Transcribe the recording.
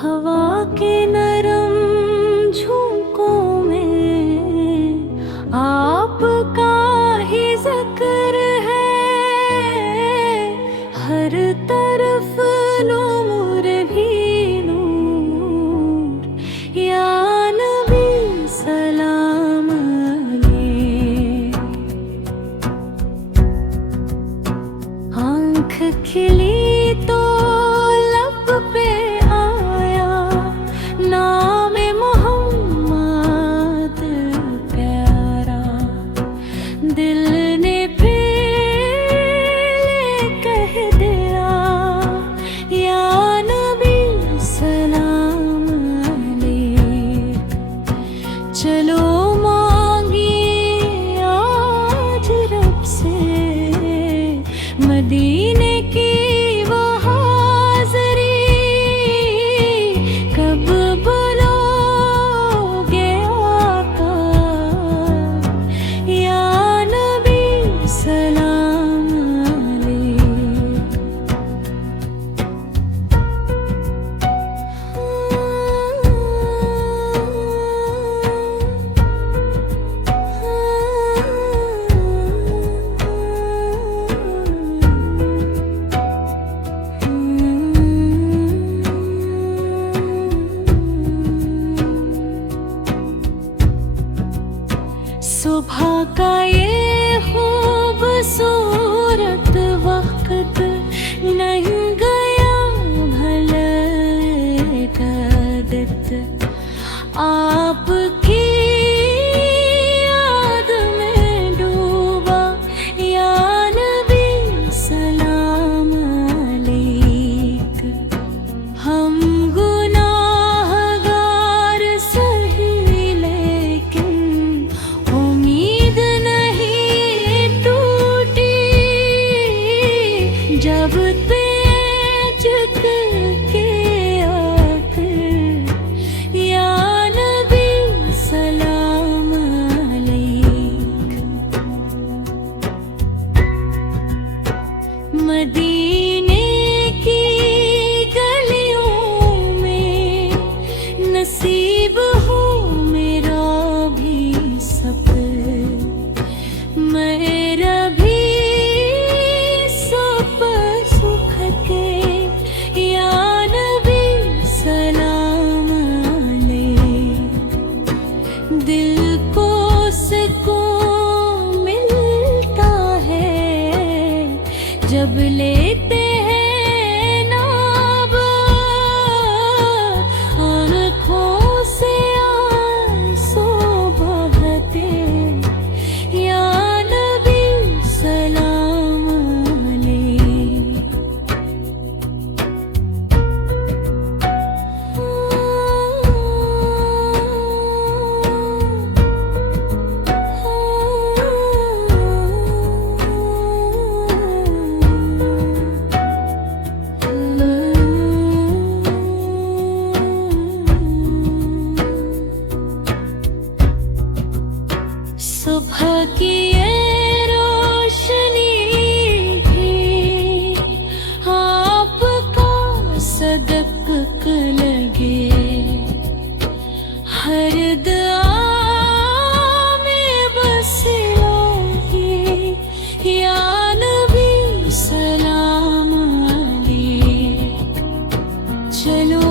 हवा के नरम झोंकों में आपका ही जिक्र है। हर तरफ नूर भी नूर, या नबी सलाम अलैक। आँख खिली तो लब पे आया नाम मोहम्मद प्यारा। दिल ने फिर कह दिया, या नबी सलाम अलैक। चलो मांगिए आज रब से मदीने की वो हाज़री। कब बुलोगे आका, या नबी सलाम अलैक। सुबह का ये खूबसूरत वक्त नहीं गया भले कदत। आपकी याद में डूबा, या नबी सलाम अलैक। हम गुनाहगार सही लेकिन उम्मीद नहीं टूटी। जब तेज के आकर, या नबी सलाम अलैक। मदीने की गलियों में नसीब हो मेरा भी सफर। मेरा भी सफर सुख के, या नबी सलाम अलैक। दिल को सुकून मिलता है जब लेते हैं नाब। आँखों से आंसू बहते, या नबी सलाम अलैक। सुबह की ये रोशनी भी आपका सदक लगे। हर दुआ में बस लाए, या नबी सलाम अलैक। चलो